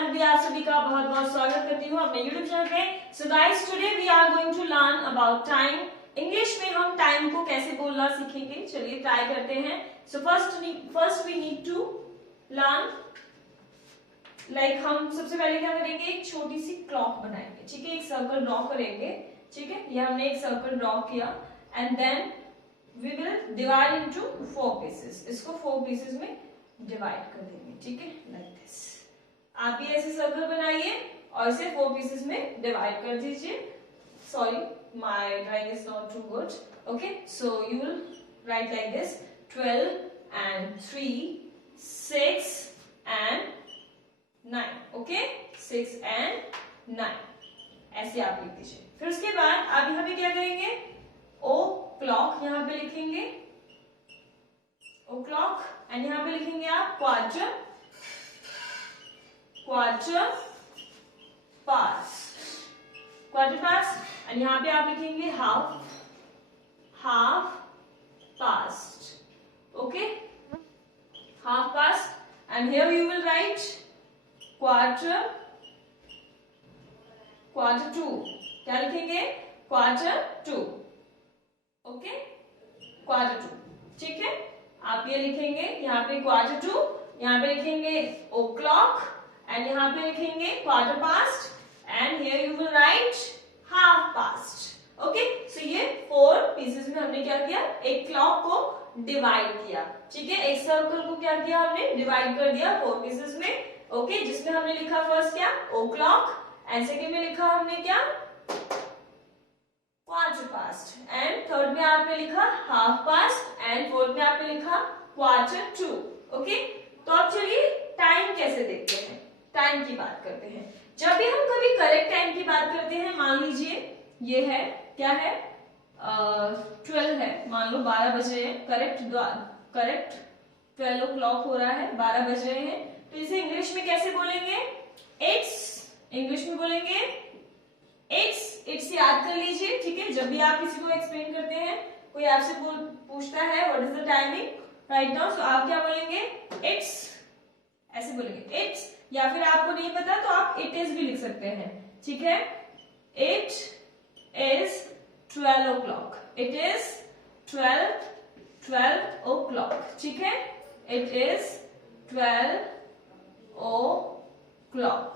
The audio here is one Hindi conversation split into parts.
चैनल भी आप सभी का बहुत बहुत स्वागत करती हूँ अपने YouTube चैनल पे। So guys, today we are going to learn about time. English में हम टाइम को कैसे बोलना सीखेंगे। चलिए ट्राई करते हैं। So first we need to learn हम सबसे पहले क्या करेंगे, एक छोटी सी क्लॉक बनाएंगे। ठीक है, एक सर्कल ड्रॉ करेंगे। ठीक है, ये हमने एक सर्कल ड्रॉ किया and then we will divide into 4 pieces. इसको 4 पीसेस में डिवाइड कर देंगे। ठीक है, लाइक दिस। आप भी ऐसे सर्कल बनाइए और इसे 4 पीसेस में डिवाइड कर दीजिए। Sorry, my drawing is not too good. Okay, so you will write like this 12 and 3 6 and 9। Okay, 6 and 9 ऐसे आप लिख दीजिए। फिर उसके बाद आप यहाँ पे क्या करेंगे, ओ क्लॉक यहाँ पे लिखेंगे, ओ क्लॉक, एंड यहाँ पे लिखेंगे आप क्वार्टर पास्ट, एंड यहाँ पे आप लिखेंगे half past. Okay, half past, and here you will write quarter to. क्या लिखेंगे, quarter to. Okay, quarter to. ठीक है, आप ये लिखेंगे यहाँ पे क्वार्टर टू, यहाँ पे लिखेंगे ओ क्लॉक, एंड यहाँ पे लिखेंगे quarter past, and here you will write half past. Okay, so ये 4 पीसेस में हमने क्या किया, एक क्लॉक को डिवाइड किया। ठीक है, एक सर्कल को क्या किया, हमने डिवाइड कर दिया 4 पीसेस में। ओके, जिसमें हमने लिखा फर्स्ट क्या, ओ क्लॉक, एंड सेकेंड में लिखा हमने क्या, क्वार्टर पास्ट, एंड थर्ड में आपने लिखा हाफ पास्ट, एंड फोर्थ में आपने लिखा क्वार्टर टू। ओके, तो अब चलिए टाइम कैसे देखते हैं, टाइम की बात करते हैं। जब भी हम कभी करेक्ट टाइम की बात करते हैं, मान लीजिए ये है, क्या है, 12 है, मान लो 12 बज रहे हैं, करेक्ट 12 o'clock हो रहा है, 12 बज रहे हैं, तो इसे इंग्लिश में कैसे बोलेंगे, इंग्लिश में बोलेंगे इट्स याद कर लीजिए। ठीक है, जब भी आप किसी को एक्सप्लेन करते हैं, कोई आपसे पूछता है what is the timing right now, so आप क्या बोलेंगे, इट्स, ऐसे बोलेंगे इट्स, या फिर आपको नहीं पता तो आप इट इज भी लिख सकते हैं। ठीक है, it is 12 o'clock, it is 12 o'clock। ठीक है, इट इज 12 o'clock,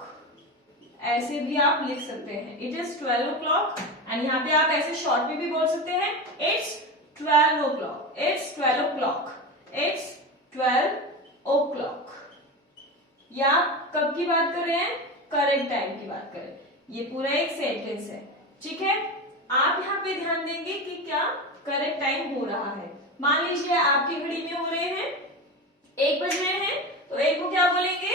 ऐसे भी आप लिख सकते हैं, इट इज 12 o'clock, एंड यहाँ पे आप ऐसे शॉर्ट में भी बोल सकते हैं, it's 12 o'clock, it's 12 o'clock, it's 12 o'clock। या कब की बात कर रहे हैं, करेक्ट टाइम की बात करें, ये पूरा एक सेंटेंस है। ठीक है, आप यहाँ पे ध्यान देंगे कि क्या करेक्ट टाइम हो रहा है। मान लीजिए आपकी घड़ी में हो रहे हैं 1 बज रहे हैं, तो 1 को क्या बोलेंगे,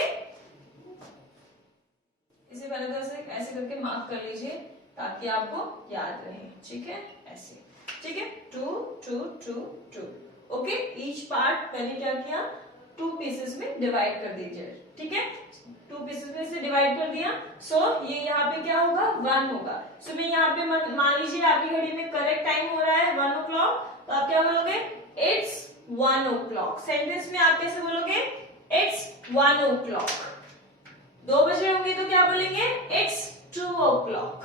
इसे पहले तो ऐसे करके मार्क कर लीजिए ताकि आपको याद रहे। ठीक है, ऐसे। ठीक है, 2 2 2 2। ओके, ईच पार्ट मैंने क्या किया, 2 पीसेस में डिवाइड कर दीजिए। ठीक है, 2 पीसेस में से डिवाइड कर दिया, सो ये यहाँ पे क्या होगा, 1 होगा। सो मैं यहाँ पे मान लीजिए आपकी घड़ी में करेक्ट टाइम हो रहा है 1 o'clock, तो आप क्या बोलोगे, इट्स 1 o'clock। सेंटेंस में आप कैसे बोलोगे, इट्स 1 o'clock। 2 बजे होंगे तो क्या बोलेंगे, इट्स 2 o'clock,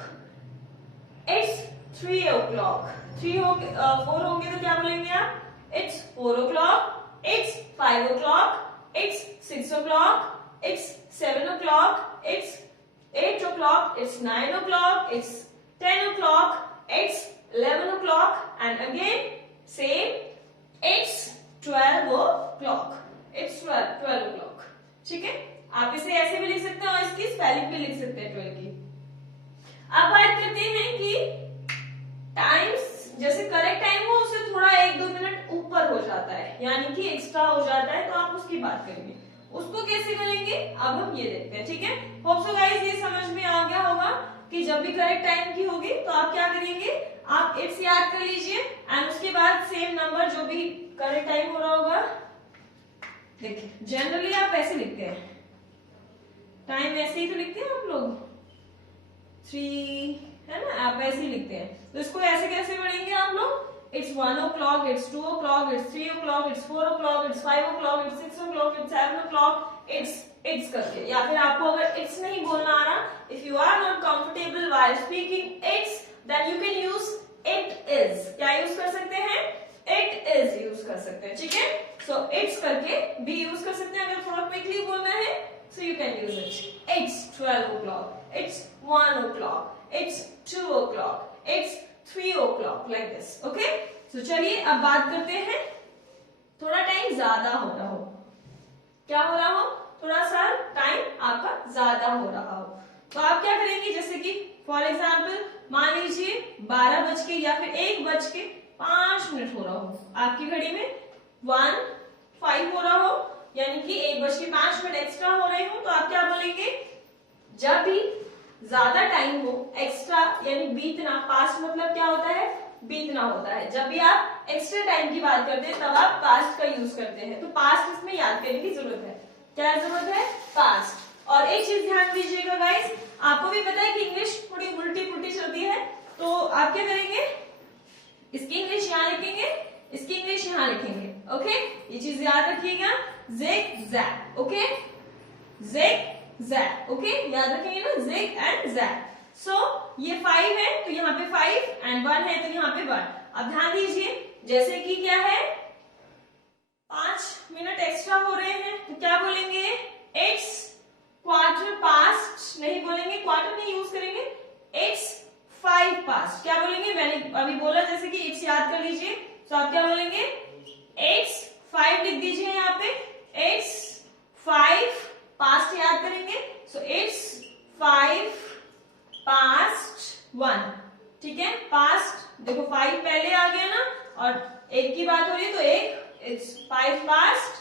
इट्स 3 o'clock। 4 होंगे तो क्या बोलेंगे आप, it's 4 o'clock, it's 5 o'clock, it's 6 o'clock, it's 7 o'clock, it's 8 o'clock, it's 9 o'clock, it's 10 o'clock, it's 11 o'clock, and again same, it's 12 o'clock, it's 12 o'clock। ठीक है, आप इसे ऐसे भी लिख सकते हैं और इसकी स्पेलिंग भी लिख सकते हैं 12 की। अब बात करते हैं कि टाइम्स, जैसे करेक्ट टाइम हो उससे थोड़ा 1-2 मिनट ऊपर हो जाता है, यानी कि एक्स्ट्रा हो जाता है, तो आप उसकी बात करेंगे, उसको कैसे करेंगे, अब हम ये देखते हैं। ठीक है, होप सो गाइस ये समझ में आ गया होगा कि जब भी करेक्ट टाइम की होगी तो आप क्या करेंगे, आप इट्स याद कर लीजिए, एंड उसके बाद सेम नंबर जो भी करेक्ट टाइम हो रहा होगा, देखिए जनरली आप ऐसे लिखते हैं, टाइम ऐसे ही तो लिखते हैं आप लोग, 3 है ना, आप ऐसे ही लिखते हैं, तो इसको ऐसे कैसे पढ़ेंगे आप लोग, it's 1 o'clock, it's 2 o'clock, it's 3 o'clock, it's 4 o'clock, it's 5 o'clock, it's 6 o'clock, it's 7 o'clock, it's करके, या फिर आपको अगर it's नहीं बोलना आ रहा, if you are not comfortable while speaking it's, then you can use it is. क्या यूज कर सकते हैं? it is यूज कर सकते हैं, ठीक है? so it's करके भी यूज कर सकते हैं, अगर थोड़ा क्विकली बोलना है so you can use it. it's 12 o'clock, it's 1 o'clock, it's 2 o'clock, it's 3 o'clock, like this. okay? so चलिए अब बात करते हैं, थोड़ा टाइम ज्यादा हो रहा हो, क्या हो रहा हो? थोड़ा सा टाइम आपका ज्यादा हो रहा हो, तो आप क्या करेंगे? जैसे कि फॉर एग्जाम्पल मान लीजिए 12 बज के या फिर 1:05 हो रहा हो, आपकी घड़ी में 1:05 हो रहा हो, यानी कि 1:05 एक्स्ट्रा हो रहे हो, तो आप क्या बोलेंगे? जब भी ज्यादा टाइम हो, एक्स्ट्रा यानी बीतना, पास्ट मतलब क्या होता है? बीतना होता है। जब भी आप एक्स्ट्रा टाइम की बात करते हैं तब आप पास्ट का यूज करते हैं, तो पास्ट इसमें याद करने की जरूरत है। क्या जरूरत है? पास्ट। और एक चीज ध्यान दीजिएगा गाइस, आपको भी पता है कि इंग्लिश थोड़ी उल्टी पुल्टी चलती है, तो आप क्या करेंगे? इसकी इंग्लिश यहाँ लिखेंगे, इसकी इंग्लिश यहाँ लिखेंगे। ओके, ये चीज याद रखिएगा, zig zag. Okay, zig zag. Okay, याद रखेंगे ना, ज़िग एंड ज़ैग। सो ये 5 है तो यहाँ पे 5 एंड 1 है तो यहाँ पे 1। अब ध्यान दीजिए, जैसे कि क्या है, 5 मिनट एक्स्ट्रा हो रहे हैं तो क्या बोलेंगे? इट्स क्वार्टर पास्ट नहीं बोलेंगे, क्वार्टर नहीं यूज करेंगे, इट्स 5 पास्ट। क्या बोलेंगे? मैंने अभी बोला जैसे कि इट्स याद कर लीजिए, तो आप क्या बोलेंगे? इट्स 5 लिख दीजिए यहाँ पे, इट्स 5 पास्ट याद करेंगे, सो इट्स 5 पास्ट 1। ठीक है, पास्ट देखो 5 पहले आ गया ना, और एक की बात हो रही है तो एक, इट्स 5 पास्ट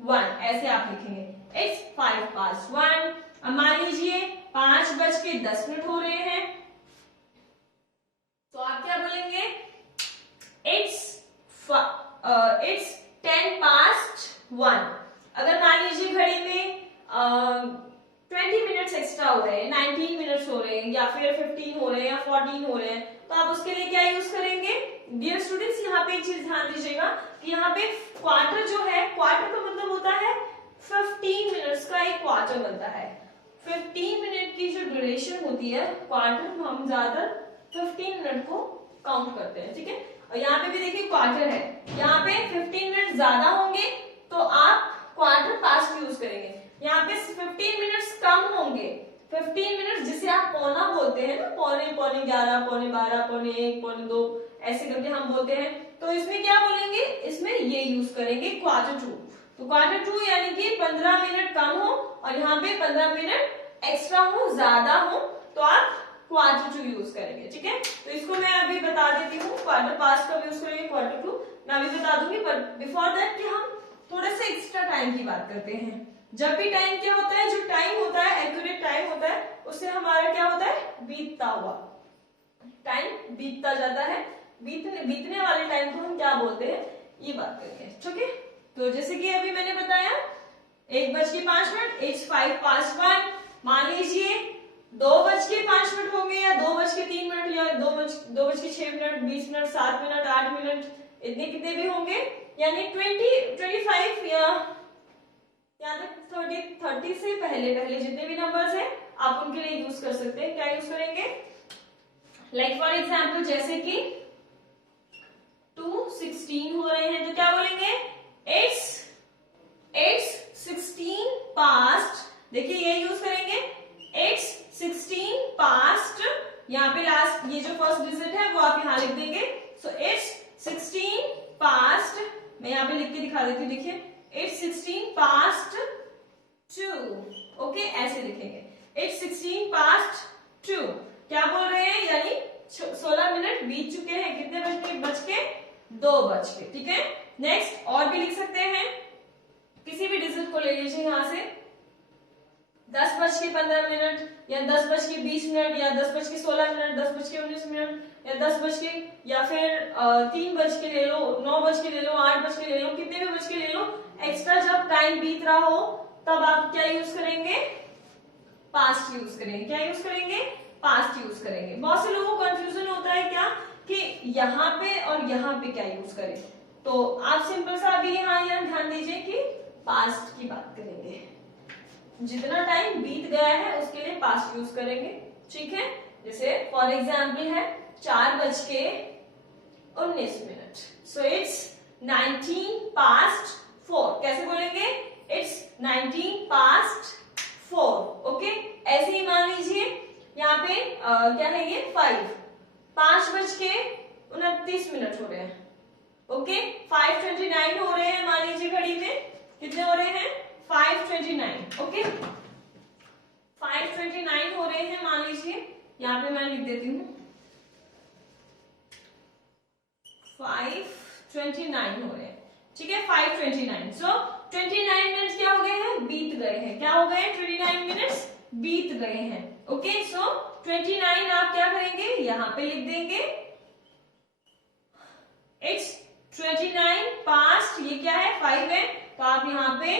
1 ऐसे आप लिखेंगे, इट्स 5 पास्ट 1। अब मान लीजिए 5:10 हो रहे हैं, तो आप क्या बोलेंगे? It's 10 past 1। अगर मान लीजिए घड़ी में 20 मिनट्स एक्स्ट्रा हो रहे हैं, 19 मिनट्स हो रहे हैं, या फिर 15 हो रहे हैं, या 14 हो रहे हैं, तो आप उसके लिए क्या यूज करेंगे? डियर स्टूडेंट्स, यहाँ पे एक चीज ध्यान दीजिएगा कि यहाँ पे क्वार्टर जो है, क्वार्टर का मतलब होता है 15 मिनट्स का एक क्वार्टर बनता है। 15 मिनट की जो ड्यूरेशन होती है क्वार्टर, हम ज्यादा 15 मिनट को काउंट करते हैं। ठीक है, और यहाँ पे भी देखिए क्वार्टर है, यहाँ पे 15 मिनट ज्यादा होंगे तो आप क्वार्टर पास्ट यूज करेंगे। यहाँ पे 15 मिनट्स कम होंगे, 15 मिनट्स जिसे आप पौना बोलते हैं ना, पौने, पौने 11, पौने 12, पौने 1, पौने 2 ऐसे करके हम बोलते हैं, तो इसमें क्या बोलेंगे? इसमें ये यूज करेंगे क्वार्टर टू। तो क्वार्टर टू यानी कि 15 मिनट कम हो और यहाँ पे 15 मिनट एक्स्ट्रा हो, ज्यादा हो, तो आप क्वार्टर टू यूज करेंगे। ठीक है, तो इसको मैं अभी बता देती हूँ, क्वार्टर पास्ट का यूज करेंगे, क्वार्टर टू मैं अभी बता दूंगी, बट बिफोर दैट कि हम थोड़े से एक्स्ट्रा टाइम की बात करते हैं। जब भी टाइम क्या होता है, जो टाइम होता है, एक्यूरेट टाइम होता है, उससे हमारा क्या होता है? बीतता हुआ टाइम बीतता जाता है। बीतने वाले टाइम को हम क्या बोलते हैं, ये बात करते हैं। ठीक है, तो जैसे कि अभी मैंने बताया 1:05, इट्स 5 पास्ट 1। मान लीजिए 2:05 हो गए, या 2:03 या 2:06, 20 मिनट, 7 मिनट, 8 मिनट, इतने कितने भी होंगे, यानी 20, 25 या 30 से पहले जितने भी नंबर्स हैं आप उनके लिए यूज कर सकते हैं। क्या यूज करेंगे? लाइक फॉर एग्जाम्पल जैसे कि 2:16 हो रहे हैं तो क्या बोलेंगे? इट्स 16 पास्ट, देखिए ये यूज करेंगे, इट्स 16 पास्ट, यहाँ पे लास्ट ये जो फर्स्ट डिजिट है वो आप यहाँ लिख देंगे, सो इट्स 16 पास्ट, मैं यहाँ पे लिख के दिखा देती हूँ, देखिए इट्स 16 पास्ट 2। ओके, ऐसे लिखेंगे, इट्स 16 पास्ट 2। क्या बोल रहे हैं? यानी 16 मिनट बीत चुके हैं, कितने बज के 2 बज के। ठीक है, नेक्स्ट और भी लिख सकते हैं, किसी भी डिजिट को ले लीजिए यहाँ से, 10:15 या 10:20 या 10:16, 10:19 या 10 या फिर 3 बज के ले लो, 9 बज के ले लो, 8 बज के ले लो, कितने भी बज के ले लो, एक्स्ट्रा जब टाइम बीत रहा हो तब आप क्या यूज करेंगे? पास्ट यूज करेंगे। क्या यूज करेंगे? पास्ट यूज करेंगे। बहुत से लोगों को कंफ्यूजन होता है क्या कि यहाँ पे और यहाँ पे क्या यूज करें। तो आप सिंपल सा अभी यहाँ ध्यान दीजिए कि पास्ट की बात करेंगे, जितना टाइम बीत गया है उसके लिए पास्ट यूज करेंगे, ठीक है। जैसे फॉर एग्जाम्पल है 4:19। So it's 19:04। कैसे बोलेंगे? इट्स 19:04। ओके, ऐसे ही मान लीजिए यहाँ पे क्या है ये 5:29 हो रहे हैं। ओके, 5:29 हो रहे हैं, मान लीजिए घड़ी में कितने हो रहे हैं 5:29। ओके, 5:29 हो रहे हैं मान लीजिए, यहाँ पे मैं लिख देती हूँ 5:29 हो रहे हैं, ठीक है। 5:29। सो 29 मिनट्स क्या हो गए हैं? बीत गए हैं। क्या हो गए? 29 मिनट्स बीत गए हैं। ओके, सो 29 आप क्या करेंगे? यहाँ पे लिख देंगे इट्स 29 पास्ट, ये क्या है 5 है, तो आप यहाँ पे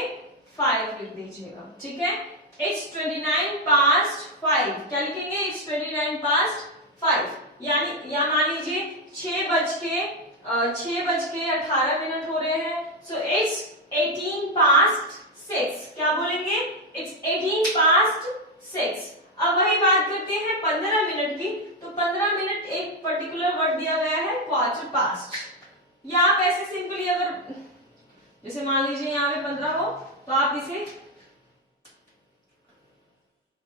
5 लिख दीजिएगा, ठीक है। It's 29 past 5। क्या लिखेंगे? इट्स 29 पास्ट 5, यानी या मान लीजिए 6:18 हो रहे हैं। So it's 18 past 6। क्या बोलेंगे? It's 18 past 6। अब वही बात करते हैं 15 मिनट की। तो 15 मिनट एक पर्टिकुलर वर्ड दिया गया है क्वार्टर पास्ट, या आप ऐसे सिंपली अगर जैसे मान लीजिए यहाँ पे 15 हो तो आप इसे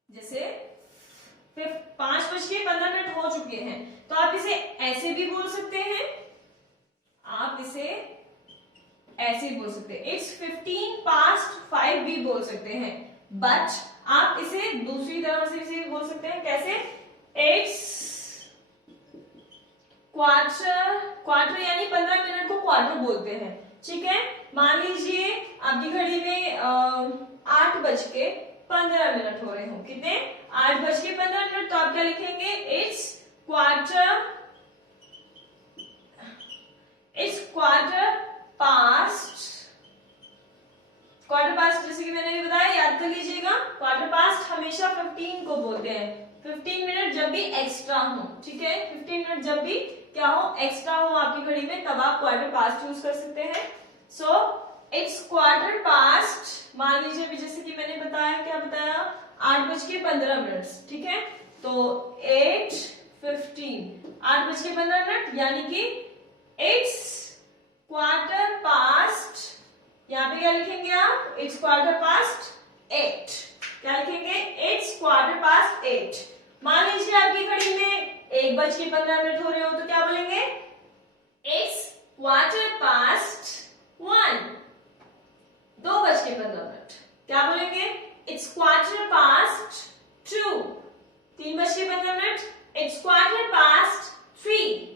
जैसे 5:15 हो चुके हैं तो आप इसे ऐसे भी बोल सकते हैं, आप इसे ऐसे बोल सकते हैं। इट्स 15 पास्ट 5 भी बोल सकते हैं, बट आप इसे दूसरी तरह से भी बोल सकते हैं। कैसे? इट्स क्वार्टर यानी 15 मिनट को क्वार्टर बोलते हैं, ठीक है। मान लीजिए आपकी घड़ी में 8:15 हो रहे हो, कितने? 8:15। तो आप क्या लिखेंगे? इट्स क्वार्टर पास्ट जैसे कि मैंने भी बताया, याद कर लीजिएगा। क्वार्टर पास्ट हमेशा 15 को बोलते हैं। 15 मिनट जब भी एक्स्ट्रा हो, ठीक है, 15 मिनट जब भी क्या हो एक्स्ट्रा हो आपकी घड़ी में, तब आप क्वार्टर पास्ट यूज कर सकते हैं। सो इट्स क्वार्टर पास्ट, मान लीजिए भी जैसे कि मैंने बताया, क्या बताया, 8:15, ठीक है। तो 8:15 यानी कि इट्स क्वार्टर पास्ट, यहाँ पे क्या लिखेंगे आप? It's quarter past 8। क्या लिखेंगे? It's quarter past 8। मान लीजिए आपकी घड़ी में 1:15 हो रहे हो तो क्या बोलेंगे? It's quarter past 1। 2:15। क्या बोलेंगे? It's quarter past 2। 3:15। It's quarter past 3।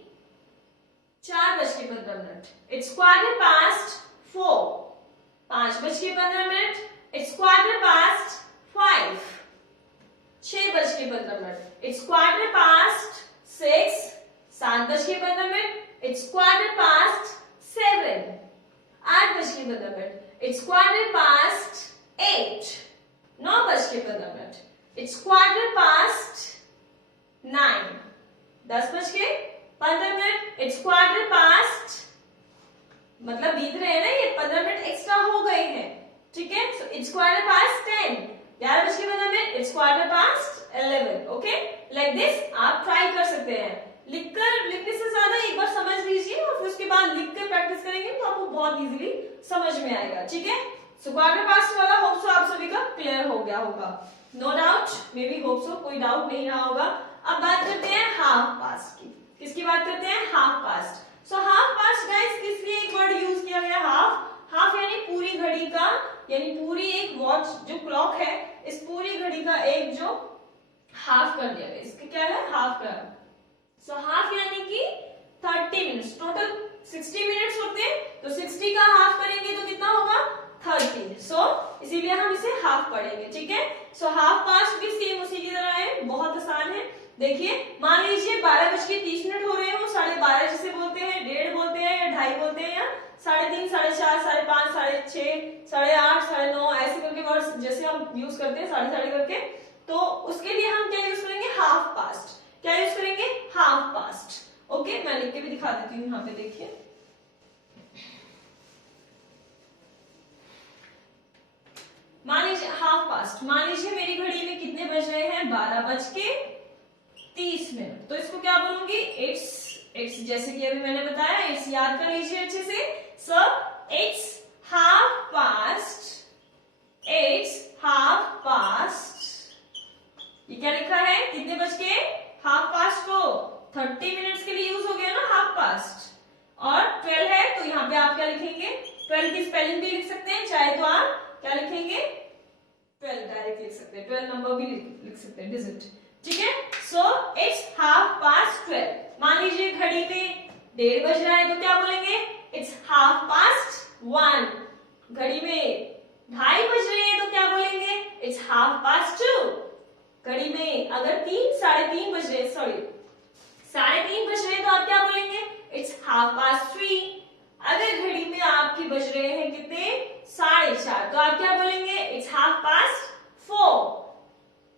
4:15। It's quarter past 4। 5:15। It's quarter past 5। 6:15। It's quarter past 6। 7:15। It's quarter past 7। 8:15। It's quarter past 8। 9:15। It's quarter past 9। 10:15। It's quarter past, मतलब बीत रहे हैं ना, ये 15 मिनट एक्स्ट्रा हो गए हैं, ठीक है। So it's quarter past 10। 11:15। It's quarter past 11। Okay, like this आप ट्राई कर सकते हैं। लिखने से ज्यादा एक बार समझ लीजिए और फिर उसके बाद लिख कर प्रैक्टिस करेंगे तो आपको बहुत इजीली समझ में आएगा, ठीक है। सो क्वार्टर पास्ट वाला होप सो आप सभी का क्लियर हो गया होगा, no doubt, maybe hope so, कोई डाउट नहीं रहा होगा। अब बात करते हैं हाफ पास्ट की। किसकी बात करते हैं? Half past. So half past guys किस लिए एक वर्ड यूज किया गया? हाफ यानी पूरी घड़ी का, यानी पूरी एक वॉच जो क्लॉक है, इस पूरी घड़ी का एक जो हाफ कर दिया गया, इसका क्या है? हाफ कर। सो हाफ यानी कि 30 मिनट्स, टोटल 60 मिनट्स होते हैं, तो 60 का हाफ करेंगे तो कितना होगा? 30। सो इसीलिए हम इसे हाफ पढ़ेंगे, ठीक है। सो हाफ पास्ट भी सेम उसी की तरह है, बहुत आसान है। देखिए मान लीजिए 12:30 हो रहे हो, 12:30 जिसे बोलते हैं, 1:30 बोलते हैं या 2:30 बोलते हैं, या 3:30, 4:30, 5:30, 6:30, 8:30, 9:30 ऐसे करके वर्ड्स जैसे हम यूज करते हैं 3:30 करके, तो उसके लिए हम क्या यूज करेंगे? Half past. क्या यूज करेंगे? Half past. ओके, मैं लिख के भी दिखा देती हूँ यहाँ पे, देखिए। मान लीजिए 1/2 मान लीजिए मेरी घड़ी में कितने बज रहे हैं, 12:30। तो इसको क्या बोलूंगी, इट्स जैसे कि अभी मैंने बताया, इट्स याद कर लीजिए अच्छे से। सब इट्स 1/2 ये क्या लिखा है, कितने बज के, 1/2 को 30 मिनट्स के लिए यूज हो गया ना 1/2। और 12 है तो यहाँ पे आप क्या लिखेंगे, 12 की स्पेलिंग भी लिख सकते हैं, चाहे तो आप क्या लिखेंगे, 12 डायरेक्ट लिख सकते हैं, 12 नंबर भी लिख सकते हैं, डिजिट, ठीक है। So it's 12:30। मान लीजिए घड़ी में 1:30 बज रहा है तो क्या बोलेंगे, इट्स 1:30। घड़ी में 2:30 बज रहे हैं तो क्या बोलेंगे, इट्स 2:30। घड़ी में अगर 3-3:30 बज रहे, सॉरी 3:30 बज रहे हैं तो आप क्या बोलेंगे, इट्स 3:30। अगर घड़ी में आपकी बज रहे हैं कितने, 4:30, तो आप क्या बोलेंगे, इट्स 4:30।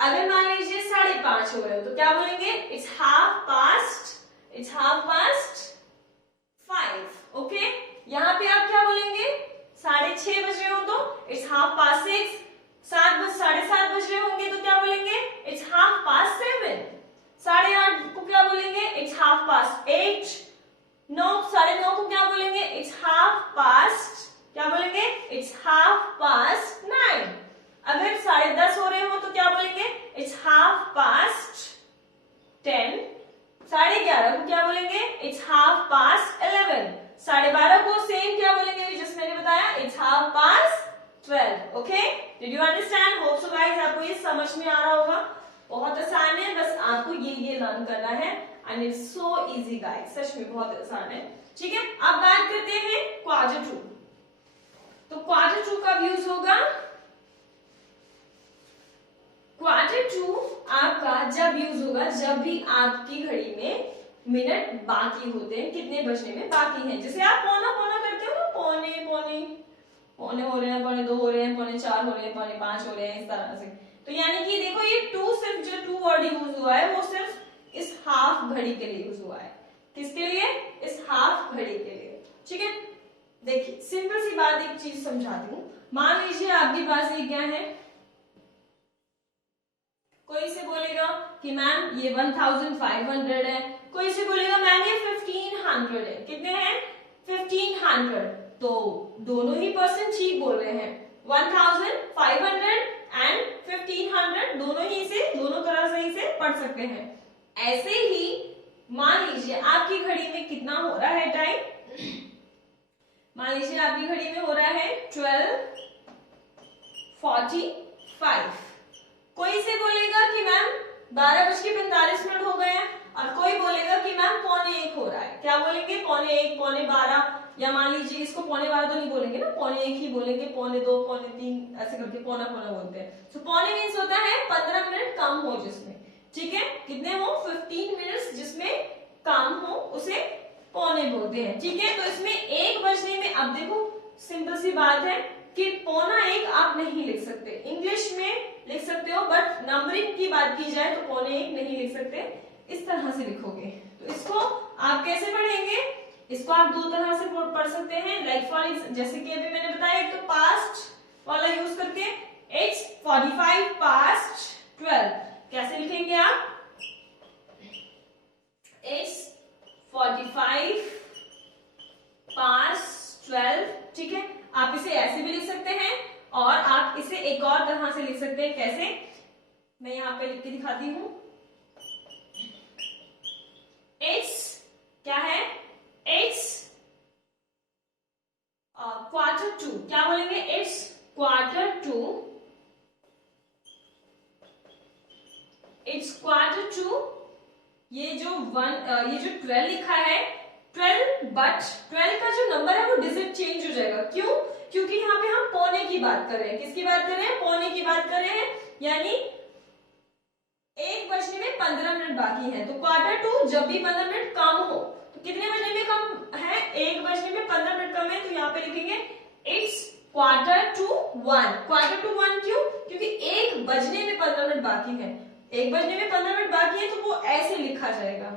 अगर मान लीजिए 5:30 हो रहे हो तो क्या बोलेंगे, इट्स 5:30। ओके, यहाँ पे आप क्या बोलेंगे, 6:30 बज रहे हो तो इट्स 6:30। 7:30 बज रहे होंगे तो क्या बोलेंगे, इट्स 7:30। 8:30 को क्या बोलेंगे, इट्स 8:30। 9:30 को क्या बोलेंगे, इट्स 9:30। क्या बोलेंगे, इट्स 9:30। अगर 10:30 हो रहे हो तो क्या बोलेंगे, इट्स 10:30। 11:30 को क्या बोलेंगे, इट्स 11:30। 12:30 को सेम क्या बोलेंगे, जैसे मैंने बताया, it's 12:30। Okay, did you understand? Hope so guys आपको ये समझ में आ रहा होगा। बहुत आसान है, बस आपको ये लर्न करना है and it's so easy guys, सच में बहुत आसान है, ठीक है। अब बात करते हैं Q2। तो Q2 कब यूज होगा, Q2 आपका जब यूज होगा जब भी आपकी घड़ी में मिनट बाकी होते हैं, कितने बजने में बाकी हैं। जैसे आप पौना करते हो ना, पौने हो रहे हैं, 2:45 हो रहे हैं, 4:45 हो रहे हैं, 5:45 हो रहे हैं, इस तरह से। तो यानी कि देखो ये 2 सिर्फ जो 2 वर्ड यूज हुआ है वो सिर्फ इस हाफ घड़ी के लिए यूज हुआ है। किसके लिए, इस हाफ घड़ी के लिए, ठीक है। देखिए सिंपल सी बात एक चीज समझाती हूँ। मान लीजिए आपके पास ये क्या है, कोई से बोलेगा कि मैम ये 1500 है, कोई से बोलेगा मैम ये 1500 है। कितने हैं, 1500। तो दोनों ही पर्सन ठीक बोल रहे हैं, 1500 एंड 1500 दोनों तरह से इसे पढ़ सकते हैं। ऐसे ही मान लीजिए आपकी घड़ी में कितना हो रहा है टाइम, मान लीजिए आपकी घड़ी में हो रहा है 12:45। कोई से बोलेगा कि मैम 12:45 हो गए हैं, और कोई बोलेगा कि मैम 12:45 हो रहा है। क्या बोलेंगे, 12:45, 12:12, या मान लीजिए इसको 12:12 तो नहीं बोलेंगे ना, 12:45 ही बोलेंगे, 12:45, 12:45 ऐसे करके पौना बोलते हैं। तो पौने मीन्स होता है 15 मिनट कम हो जिसमें, ठीक है। कितने हो, 15 मिनट्स जिसमें काम हो उसे पौने बोलते हैं, ठीक है। तो इसमें 1 बजने में, अब देखो सिंपल सी बात है कि 1:15 आप नहीं लिख सकते, इंग्लिश में लिख सकते हो बट नंबरिंग की बात की जाए तो 1:15 नहीं लिख सकते, इस तरह से लिखोगे। तो इसको आप कैसे पढ़ेंगे, इसको आप 2 तरह से पढ़ सकते हैं, लाइक फॉर जैसे कि अभी मैंने बताया, एक तो पास्ट वाला यूज करके, इट्स 45:12। कैसे लिखेंगे आप, इट्स 45:12, ठीक है। आप इसे ऐसे भी लिख सकते हैं और आप इसे एक और तरह से लिख सकते हैं। कैसे, मैं यहां पे लिख के दिखाती हूं। इट्स क्या है, इट्स Q2। क्या बोलेंगे, इट्स Q2, इट्स Q2। ये जो 12 लिखा है, 12, बट 12 का जो नंबर है वो डिजिट चेंज हो जाएगा। क्यों, क्योंकि यहाँ पे हम पौने की बात कर रहे हैं। किसकी बात कर रहे हैं, पौने की बात कर रहे हैं, यानी 1 बजने में 15 मिनट बाकी है। तो Q2 जब भी 15 मिनट कम हो, तो कितने बजने में कम है, 1 बजने में 15 मिनट कम है, तो यहाँ पे लिखेंगे इट्स Q1। Q1 क्यों, क्योंकि 1 बजने में 15 मिनट बाकी है, 1 बजने में 15 मिनट बाकी है, तो वो ऐसे लिखा जाएगा।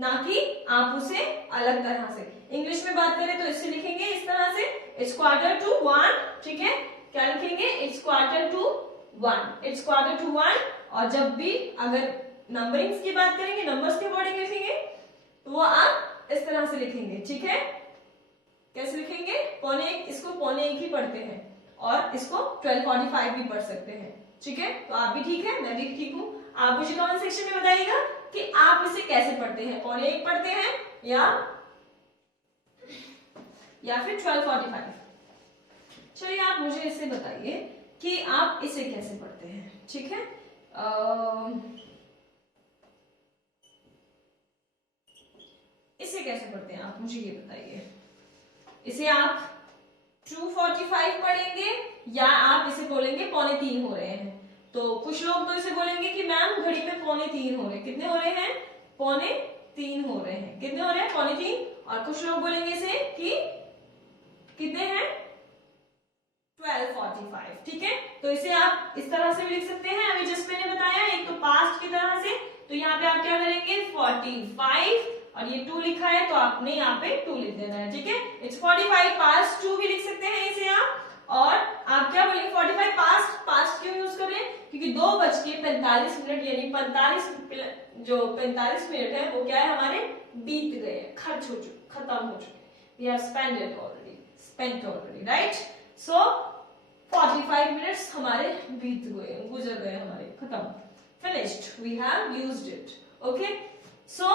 ना कि आप उसे अलग तरह से। इंग्लिश में बात करें तो इससे लिखेंगे इस तरह से, इट्स क्वार्टर टू 1, ठीक है। क्या लिखेंगे, it's quarter to 1, it's quarter to 1। और जब भी अगर नंबरिंग्स की बात करेंगे, नंबर्स के अकॉर्डिंग लिखेंगे, तो वो आप इस तरह से लिखेंगे, ठीक है। कैसे लिखेंगे, पौने एक, इसको पौने एक ही पढ़ते हैं और इसको 12:45 भी पढ़ सकते हैं, ठीक है। तो आप भी ठीक है, मैं भी ठीक हूँ। आप मुझे कमेंट सेक्शन में बताइएगा कि आप इसे कैसे पढ़ते हैं, पौने एक पढ़ते हैं या फिर 12:45। चलिए आप मुझे इसे बताइए कि आप इसे कैसे पढ़ते हैं, ठीक है। इसे कैसे पढ़ते हैं आप मुझे ये बताइए। इसे आप 2:45 पढ़ेंगे या आप इसे बोलेंगे 2:45 हो रहे हैं। तो कुछ लोग तो इसे बोलेंगे कि मैम घड़ी में 2:45 हो रहे हैं। कितने हो रहे हैं, 2:45 हो रहे हैं। कितने हो रहे हैं, 2:45। और कुछ लोग बोलेंगे इसे कि कितने हैं, 12:45, ठीक है। तो इसे आप इस तरह से भी लिख सकते हैं, अभी जस्ट मैंने बताया, एक तो पास्ट की तरह से, तो यहाँ पे आप क्या करेंगे 45 और ये 2 लिखा है तो आपने यहाँ पे 2 लिख देना है, ठीक है। इट्स 45 पास्ट 2 भी लिख सकते हैं इसे आप। और आप क्या बोलेंगे 45 पास्ट क्यों यूज कर रहे हैं, क्योंकि 2:45 यानी 45 मिनट है वो क्या है, हमारे बीत गए, खत्म हो चुके, we have spent already, right. So 45 minutes हमारे बीत गए, गुजर गए हमारे, खत्म, finished, we have used it, okay. So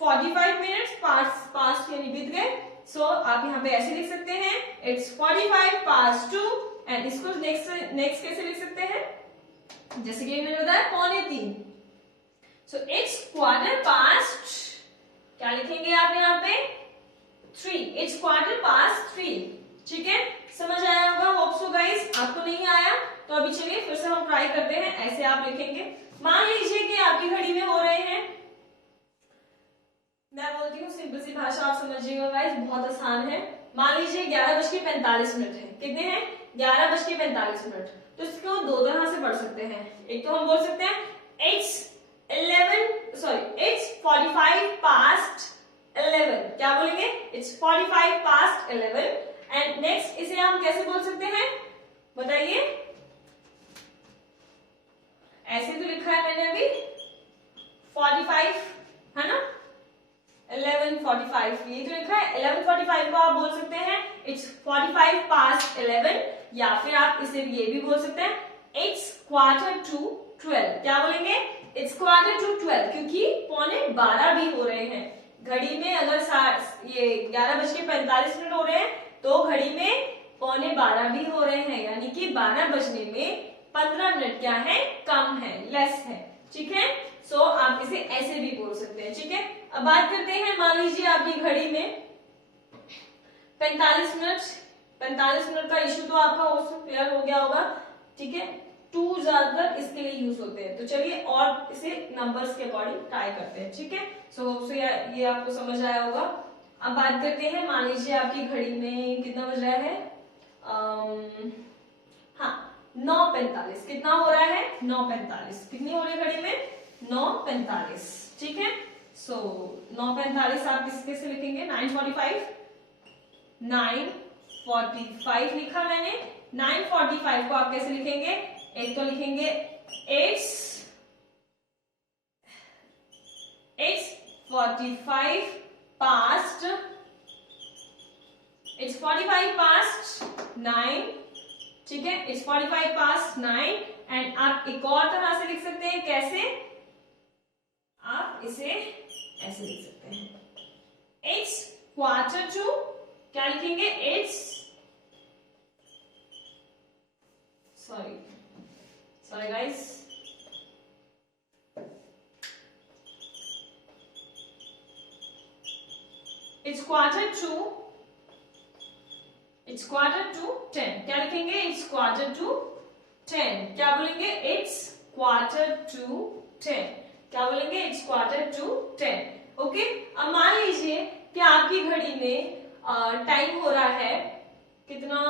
45 minutes past यानी बीत गए। सो आप यहाँ पे ऐसे लिख सकते हैं, इट्स 45 पास्ट 2। एंड इसको नेक्स्ट कैसे लिख सकते हैं, जैसे कि मैंने बताया 2:45। सो इट्स क्वार्टर पास्ट, क्या लिखेंगे आप यहाँ पे 3, इट्स क्वार्टर पास्ट 3, ठीक है। समझ आया होगा, होप सो गाइस। आपको नहीं आया तो अभी चलिए फिर से हम ट्राई करते हैं, ऐसे आप लिखेंगे। मान लीजिए कि आपकी घड़ी में हो रहे हैं, मैं बोलती हूँ सिंपल सी भाषा आप समझिएगा गाइस, बहुत आसान है। मान लीजिए 11:45 है। कितने हैं, 11:45। तो इसको दो तरह से पढ़ सकते हैं। एक तो हम बोल सकते हैं इट्स 45 पास्ट 11। क्या बोलेंगे, इट्स 45 पास्ट 11। एंड नेक्स्ट इसे हम कैसे बोल सकते हैं, बताइए। ऐसे तो लिखा है मैंने अभी 45, है ना, 11:45, ये तो लिखा है 11:45 को आप बोल सकते हैं इट्स 45 पास्ट 11। या फिर आप इसे ये भी बोल सकते हैं इट्स क्वार्टर टू 12। क्या बोलेंगे, इट्स क्वार्टर टू 12, क्योंकि 11:15 भी हो रहे हैं घड़ी में। अगर ये 11:45 हो रहे हैं तो घड़ी में 11:15 भी हो रहे हैं, यानी कि 12 बजने में 15 मिनट क्या है, कम है, लेस है, ठीक है। सो आप इसे ऐसे भी बोल सकते हैं, ठीक है। अब बात करते हैं, मान लीजिए आपकी घड़ी में 45 मिनट का इशू तो आपका क्लियर हो गया होगा, ठीक है। 2 ज्यादातर इसके लिए यूज होते हैं। तो चलिए और इसे नंबर्स के अकॉर्डिंग ट्राई करते हैं, ठीक है। सो ये आपको समझ आया होगा। अब बात करते हैं, मान लीजिए आपकी घड़ी में कितना बज रहा है, हाँ 9:45। कितना हो रहा है, 9:45। कितनी हो रही है घड़ी में, 9:45, ठीक है। सो 9:45 आप कैसे लिखेंगे, 9:45 लिखा मैंने। 9:45 को आप कैसे लिखेंगे, एक तो लिखेंगे इट्स 45 पास्ट, इट्स 45 पास्ट 9, ठीक है। It's 45 past 9। एंड आप एक और तरह से लिख सकते हैं, कैसे, आप इसे ऐसे लिख सकते हैं इट्स क्वार्टर टू, क्या लिखेंगे, it's sorry guys, it's quarter to 10। क्या लिखेंगे, इट्स क्वार्टर टू 10। क्या बोलेंगे, इट्स क्वार्टर टू 10। क्या बोलेंगे, इट्स क्वार्टर टू 10, ओके। अब मान लीजिए कि आपकी घड़ी में टाइम हो रहा है कितना,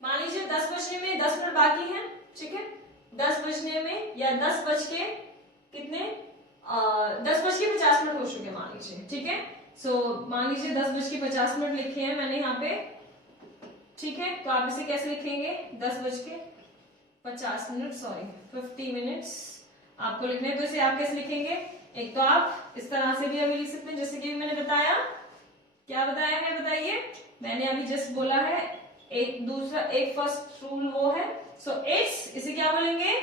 मान लीजिए 10 बजने में 10 मिनट बाकी है, ठीक है। 10 बजने में या 10 बज के कितने 10:50 हो चुके मान लीजिए, ठीक है। सो मान लीजिए 10:50 लिखे हैं मैंने यहाँ पे, ठीक है। तो आप इसे कैसे लिखेंगे, 10:50, सॉरी 50 मिनट्स आपको लिखना है। तो इसे आप कैसे लिखेंगे, एक तो आप इस तरह से भी अभी लिख सकते हैं, जैसे कि मैंने बताया, क्या बताया है बताइए, मैंने अभी जस्ट बोला है। एक फर्स्ट रूल वो है, सो इट्स, इसे क्या बोलेंगे,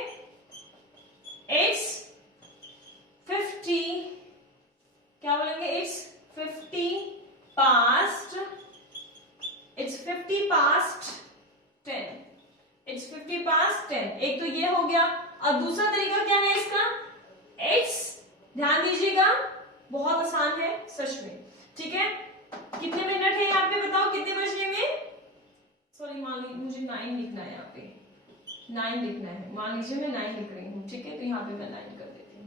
इट्स 50, क्या बोलेंगे, इट्स 50 past 10, इट्स 50 past 10। एक तो ये हो गया। अब दूसरा तरीका क्या है इसका, इट्स, ध्यान दीजिएगा बहुत आसान है सच में, ठीक है। कितने मिनट है यहाँ पे बताओ, कितने बजने में, सॉरी मान लीजिए मुझे 9 लिखना है, यहाँ पे 9 लिखना है, मान लीजिए मैं 9 लिख रही हूँ, ठीक है। तो यहाँ पे मैं 9 कर देती हूँ,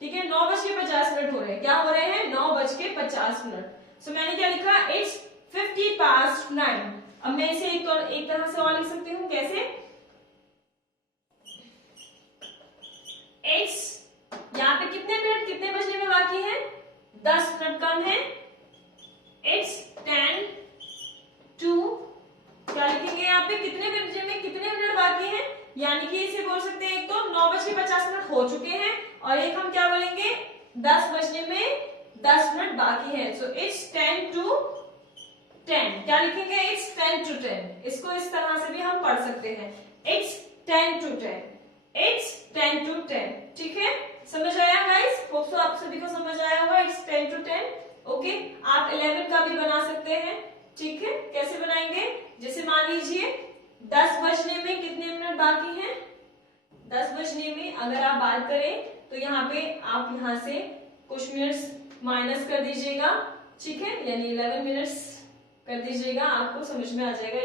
ठीक है। 9:50 हो रहे हैं, क्या हो रहे हैं, 9:50। सो मैंने क्या लिखा, इट्स 50 past 9। अब मैं इसे एक तरह से और लिख सकती हूँ, कैसे, इट्स, यहाँ पे कितने मिनट, कितने बजने में बाकी है, 10 मिनट कम है, इट्स 10 to, क्या लिखेंगे यहाँ पे, कितने बजने में कितने मिनट बाकी हैं, यानी कि इसे बोल सकते हैं, एक तो 9:50 हो चुके हैं, और एक हम क्या बोलेंगे, 10 बजने में 10 मिनट बाकी है। सो इट्स 10 to 10, क्या लिखेंगे, इट्स 10 to 10। इसको इस तरह से भी हम पढ़ सकते हैं, इट्स 10 to 10, इट्स 10 to 10, ठीक है। समझ आया गाइस, होप सो आप सभी को समझ आया होगा, इट्स 10 to 10, ओके। आप 11 का भी बना सकते हैं, ठीक है। कैसे बनाएंगे, जैसे मान लीजिए 10 बजने में कितने मिनट बाकी हैं, 10 बजने में अगर आप बात करें तो यहाँ पे आप यहाँ से कुछ मिनट्स माइनस कर दीजिएगा, ठीक है, यानी 11 मिनट्स कर दीजिएगा, आपको समझ में आ जाएगा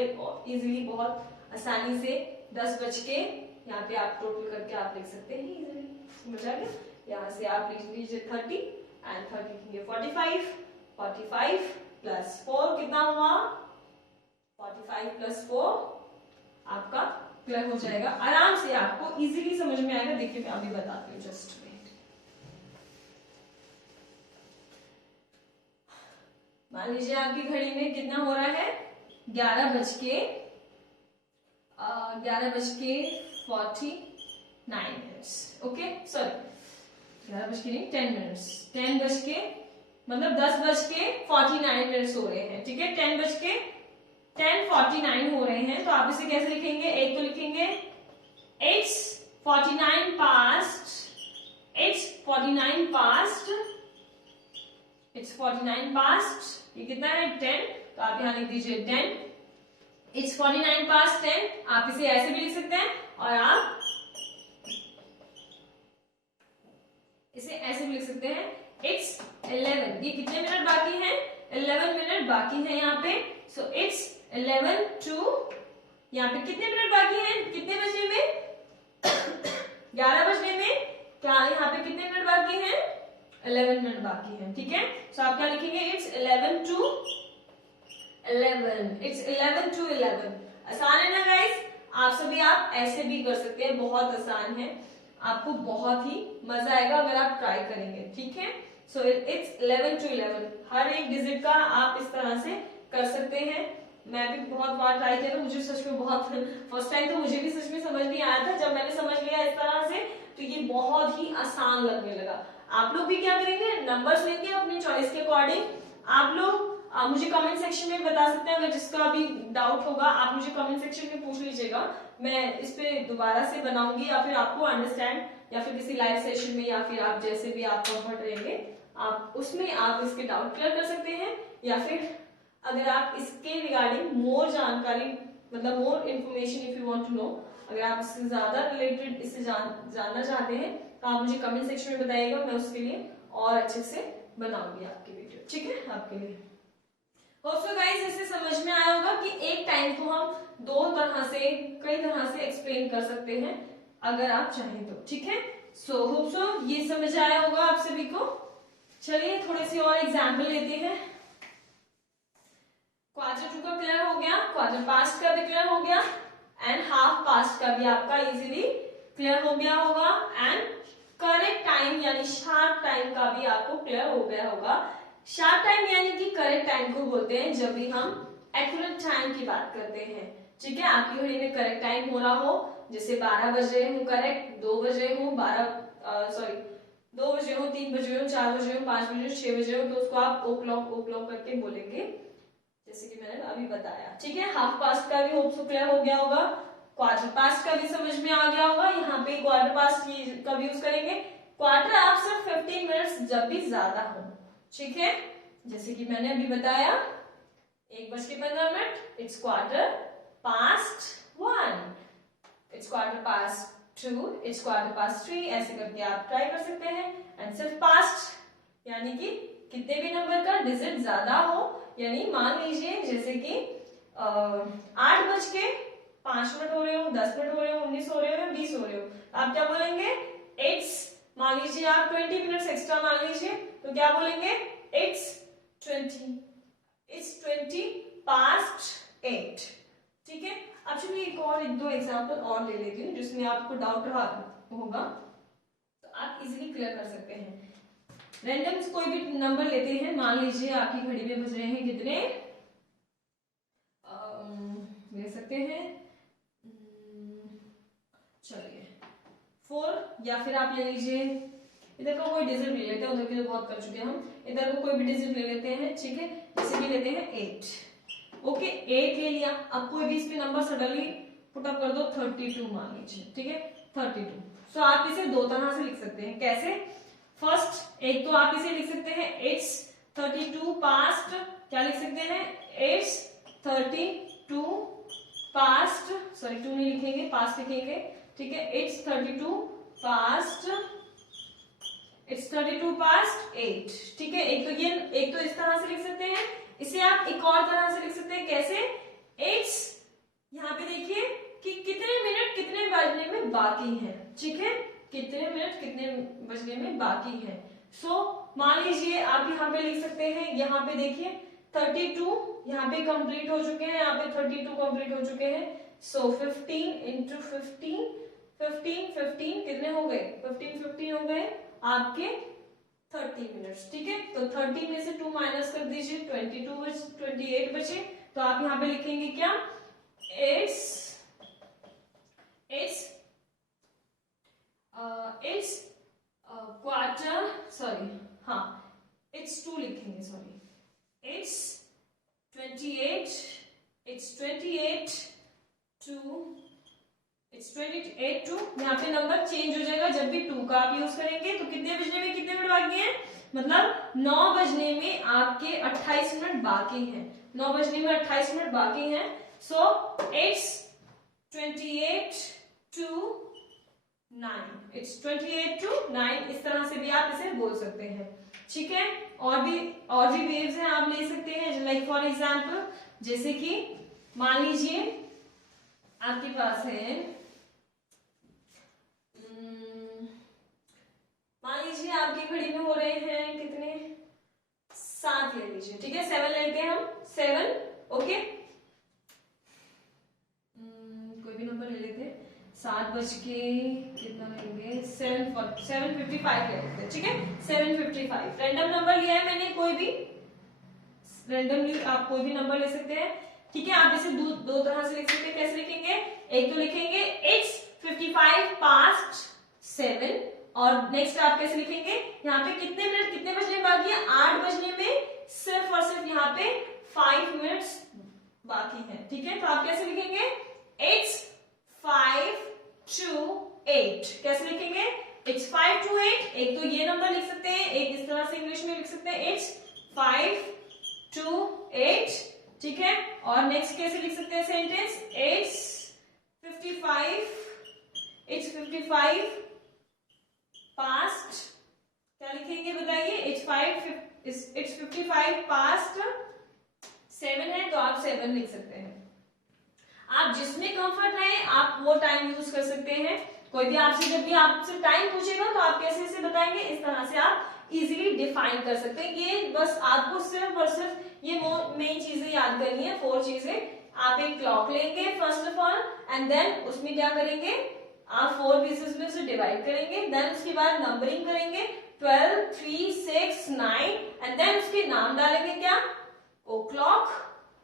इजीली, बहुत आसानी से। 10 बज के यहाँ पे आप टोटल करके आप लिख सकते हैं इजीली, समझ आ गया। यहाँ से आप लिख लीजिए 30 एंड 30 लिखेंगे 45 प्लस 4 कितना हुआ, 45 प्लस 4 आपका क्लियर हो जाएगा, आराम से आपको इजीली समझ में आएगा। देखिए मैं अभी बताती हूँ, जस्ट वेट। मान लीजिए आपकी घड़ी में कितना हो रहा है, 11:49, ओके, सॉरी 11 बज के नहीं, 10 मिनट्स, 10 बज के मतलब 10:49 हो रहे हैं, ठीक है। 10:49 हो रहे हैं, तो आप इसे कैसे लिखेंगे, एक तो लिखेंगे इट्स 49 past, ये कितना है 10, तो आप यहाँ लिख दीजिए 10, इट्स 49 past 10। आप इसे ऐसे भी लिख सकते हैं और आप इसे ऐसे भी लिख सकते हैं, इट्स 11, ये कितने मिनट बाकी हैं, 11 मिनट बाकी है यहाँ पे। सो इट्स 11 to, यहाँ पे कितने मिनट बाकी हैं, कितने बजने में 11 बजने में, क्या यहाँ पे कितने मिनट बाकी हैं, 11 मिनट बाकी हैं, ठीक है। सो आप क्या लिखेंगे, इट्स 11 to 11, इट्स 11 to 11। आसान है ना गाइस, आप सभी आप ऐसे भी कर सकते हैं, बहुत आसान है, आपको बहुत ही मजा आएगा अगर आप ट्राई करेंगे, ठीक है। सो इट्स 11 to 11, हर एक डिजिट का आप इस तरह से कर सकते हैं। मैं भी बहुत बार ट्राई किया था, मुझे सच में बहुत, फर्स्ट टाइम तो मुझे भी सच में समझ नहीं आया था, जब मैंने समझ लिया इस तरह से तो ये बहुत ही आसान लगने लगा। आप लोग भी क्या करेंगे, नंबर्स लेंगे अपनी चॉइस के अकॉर्डिंग। आप लोग मुझे कमेंट सेक्शन में बता सकते हैं, अगर जिसका भी डाउट होगा आप मुझे कमेंट सेक्शन में पूछ लीजिएगा, मैं इस पे दोबारा से बनाऊंगी, या फिर आपको अंडरस्टैंड, या फिर किसी लाइव सेशन में, या फिर आप जैसे भी आप कंफर्ट रहेंगे आप उसमें आप इसके डाउट क्लियर कर सकते हैं। या फिर अगर आप इसके रिगार्डिंग मोर जानकारी, मतलब more information if you want to know, अगर आप इससे ज्यादा रिलेटेड इससे जानना चाहते हैं तो आप मुझे कमेंट सेक्शन में बताइएगा, मैं उसके लिए और अच्छे से बनाऊंगी आपकी वीडियो, ठीक है, आपके लिए। होप सो गाइस इससे समझ में आया होगा कि एक टाइम को हम कई तरह से एक्सप्लेन कर सकते हैं अगर आप चाहें तो, ठीक है। सो होप सो ये समझ आया होगा आप सभी को। चलिए थोड़े से और एग्जाम्पल लेते हैं। क्वार्टर टू का क्लियर हो गया, क्वार्टर पास्ट का भी क्लियर हो गया, एंड हाफ पास्ट का भी आपका इजीली क्लियर हो गया होगा, एंड करेक्ट टाइम यानी शार्प टाइम का भी आपको क्लियर हो गया होगा। शार्प टाइम यानी कि करेक्ट टाइम को बोलते हैं जब भी हम एक्यूरेट टाइम की बात करते हैं। ठीक है, आपकी घड़ी में करेक्ट टाइम हो रहा हो, जैसे 12 बज रहे हूँ करेक्ट, 2 बज रहे हूँ, 2 बजे हो, 3 बजे हो, 4 बजे हो, 5 बजे हो, 6 बजे हो, तो उसको आप ओ क्लॉक करके बोलेंगे, जैसे कि मैंने अभी बताया। ठीक है, हाफ पास्ट का भी होप सो क्लियर हो गया होगा, क्वार्टर पास्ट का भी समझ में आ गया होगा। यहाँ पे क्वार्टर पास्ट का भी यूज करेंगे। क्वार्टर आप सिर्फ 15 मिनट्स जब भी ज्यादा हो। ठीक है, जैसे कि मैंने अभी बताया 1:15, it's quarter past 1, it's quarter past 2, it's quarter past 3, ऐसे करके आप ट्राई कर सकते हैं। एंड सिर्फ पास्ट यानी कि कितने भी नंबर का डिजिट ज्यादा हो, यानी मान लीजिए जैसे कि 8:05 हो रहे हो, 10 मिनट हो रहे हो, 19 हो रहे हो, 20 हो रहे हो, आप क्या बोलेंगे? इट्स, मान लीजिए आप 20 मिनट्स एक्स्ट्रा मान लीजिए, तो क्या बोलेंगे? It's 20 past 8। ठीक है, अब चलिए एक दो एग्जांपल और ले लेती हूँ जिसमें आपको डाउट रहा होगा, तो आप इजीली क्लियर कर सकते हैं। रैंडम कोई भी नंबर लेते हैं, मान लीजिए आपकी घड़ी में बज रहे हैं कितने, ले सकते हैं चलिए 4, या फिर आप ले लीजिए इधर का कोई डिजिट ले लेते हैं, उधर के तो बहुत कर चुके हैं हम, इधर को कोई भी डिजिट ले लेते हैं। ठीक है, जैसे कि लेते हैं 8। ओके, 8 ले लिया। अब कोई भी इस पे नंबर सडनली पुट अप कर दो, 32 मान लीजिए। ठीक है, 32। सो आप इसे दो तरह से लिख सकते हैं। कैसे? फर्स्ट, एक तो आप इसे लिख सकते हैं इट्स 32 पास्ट, क्या लिख सकते हैं? इट्स 32 पास्ट, सॉरी 2 नहीं लिखेंगे, पास्ट लिखेंगे। ठीक है, इट्स 32 पास्ट, इट्स 32 पास्ट 8। ठीक है, एक तो इस तरह से लिख सकते हैं। इसे आप एक और तरह से लिख सकते हैं। कैसे? इट्स, यहाँ पे देखिए कि कितने मिनट कितने बजने में बाकी है। ठीक है, कितने मिनट कितने बजने में बाकी है। सो मान लीजिए आप यहाँ पे लिख सकते हैं, यहाँ पे देखिए 32 यहाँ पे कंप्लीट हो चुके हैं, यहाँ पे 32 कंप्लीट हो चुके हैं। सो 15 इंटू 15 कितने हो गए? 15 हो गए आपके 30 मिनट्स। ठीक है, तो 30 में से 2 माइनस कर दीजिए, 28 बचे। तो आप यहाँ पे लिखेंगे क्या? इट्स क्वार्टर, सॉरी हाँ इट्स 2 लिखेंगे, सॉरी इट्स 28 टू, यहाँ पे नंबर चेंज हो जाएगा जब भी 2 का आप यूज करेंगे। तो कितने बजने में कितने मिनट बाकी हैं? मतलब 9 बजने में आपके 28 मिनट बाकी हैं। 9 बजने में 28 मिनट बाकी हैं। So it's 28 to 9, it's 28 to 9, इस तरह से भी आप इसे बोल सकते हैं। ठीक है, और भी वेव्स हैं, आप ले सकते हैं। लाइक फॉर एग्जाम्पल, जैसे कि मान लीजिए आपके पास है, मान लीजिए आपकी घड़ी में हो रहे हैं कितने, 7 ले लीजिए। ठीक है, 7 लेते हैं हम, 7। ओके, कोई भी नंबर ले लेते हैं। 7 बज के कितना लेंगे? 7:55 ले लेते हैं। ठीक है, 7:55 रैंडम नंबर लिया है मैंने, कोई भी रैंडमली आप कोई भी नंबर ले सकते हैं। ठीक है, आप इसे दो तरह से लिख सकते हैं। कैसे लिखेंगे? एक तो लिखेंगे इट्स 55 पास्ट 7, और नेक्स्ट आप कैसे लिखेंगे? यहाँ पे कितने मिनट कितने बजने बाकी है? 8 बजने में सिर्फ और सिर्फ यहाँ पे 5 मिनट्स बाकी है। ठीक है, तो आप कैसे लिखेंगे? It's 5 to 8। कैसे लिखेंगे? It's 5 to 8। एक तो ये नंबर लिख सकते हैं, एक इस तरह से इंग्लिश में लिख सकते हैं, इट्स 5 to 8। ठीक है, और नेक्स्ट कैसे लिख सकते हैं सेंटेंस? इट्स 55 पास्ट, क्या लिखेंगे बताइए? इट्स 55 पास्ट 7 है, तो आप 7 लिख सकते हैं। आप जिसमें कंफर्ट रहे आप वो टाइम यूज कर सकते हैं। कोई भी आपसे जब भी आपसे टाइम पूछेगा तो आप कैसे इसे बताएंगे, इस तरह से आप इजीली डिफाइन कर सकते हैं। ये बस आपको सिर्फ और सिर्फ ये मेन चीजें याद करनी है, 4 चीजें। आप एक क्लॉक लेंगे first of all, and then उसमें क्या करेंगे? आप 4 पीसेस में उसे डिवाइड करेंगे, देन उसके बाद नंबरिंग करेंगे 12, 3, 6, 9 एंड देन उसके नाम डालेंगे क्या, o'clock,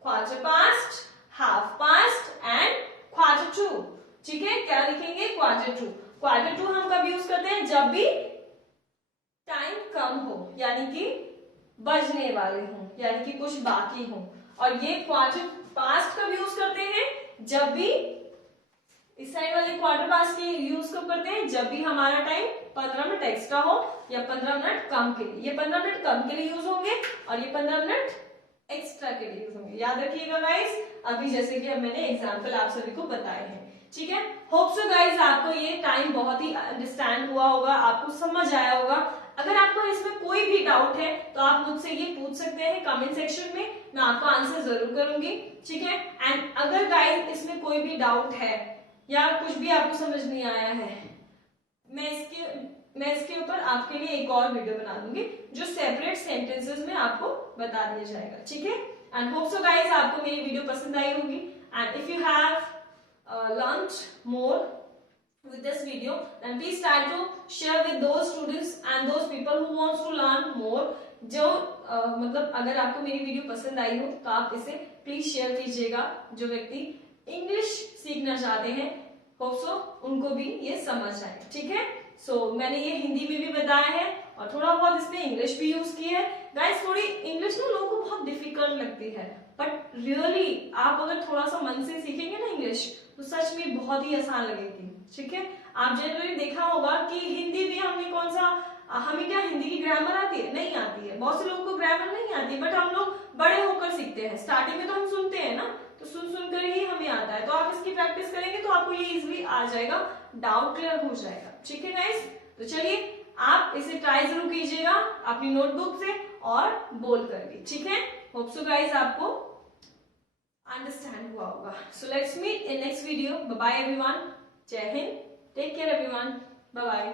quarter past, half past and quarter to. ठीक है, क्या लिखेंगे, क्वार्टर टू। क्वार्टर टू हम कब यूज करते हैं, जब भी टाइम कम हो, यानी कि बजने वाले हों, यानी कि कुछ बाकी हो। और ये क्वार्टर पास्ट कब यूज करते हैं, जब भी इस साइड वाले क्वार्टर पास्ट के यूज कब करते हैं, जब भी हमारा टाइम 15 मिनट एक्स्ट्रा हो या 15 मिनट कम के लिए। ये 15 मिनट कम के लिए यूज होंगे और ये 15 मिनट एक्स्ट्रा के लिए यूज होंगे, याद रखिएगा गाइस, अभी जैसे कि अब मैंने एग्जांपल आप सभी को बताए हैं। ठीक है, होप सो गाइस आपको ये टाइम बहुत ही अंडरस्टैंड हुआ होगा, आपको समझ आया होगा। अगर आपको इसमें कोई भी डाउट है तो आप मुझसे ये पूछ सकते हैं कमेंट सेक्शन में, मैं आपको आंसर जरूर करूंगी। ठीक है, एंड अगर गाइस इसमें कोई भी डाउट है या कुछ भी आपको समझ नहीं आया है, मैं इसके ऊपर आपके लिए एक और वीडियो बना दूंगी जो सेपरेट सेंटेंसेस में आपको बता दिया जाएगा। ठीक है, एंड होप सो गाइस आपको मेरी वीडियो पसंद आई होगी, and if you have learned more with this video, then please try to share with those students and those people who wants to learn more। जो मतलब अगर आपको मेरी वीडियो पसंद आई हो तो आप इसे प्लीज शेयर कीजिएगा, जो व्यक्ति इंग्लिश सीखना चाहते हैं, होप सो उनको भी ये समझ आए। ठीक है, सो मैंने ये हिंदी में भी बताया है और थोड़ा बहुत इसमें इंग्लिश भी यूज की है। गाइस थोड़ी इंग्लिश ना लोगों को बहुत डिफिकल्ट लगती है, बट रियली आप अगर थोड़ा सा मन से सीखेंगे ना इंग्लिश तो सच में बहुत ही आसान लगेगी। ठीक है, आप जनरली देखा होगा कि हिंदी भी हमने कौन सा, हमें क्या हिंदी की ग्रामर आती है, नहीं आती है, बहुत से लोगों को ग्रामर नहीं आती, बट हम लोग बड़े होकर सीखते हैं। स्टार्टिंग में तो हम सुनते हैं ना, तो सुन सुनकर ही हमें आता है, तो आप इसकी प्रैक्टिस करेंगे तो आपको ये इजीली आ जाएगा, डाउट क्लियर हो जाएगा। ठीक है गाइस, तो चलिए आप इसे ट्राई जरूर कीजिएगा अपनी नोटबुक से और बोल कर भी। ठीक है, होप सो गाइस आपको अंडरस्टैंड हुआ होगा। So let's meet in next video. Bye bye everyone, Jai Hind, take care everyone, bye bye.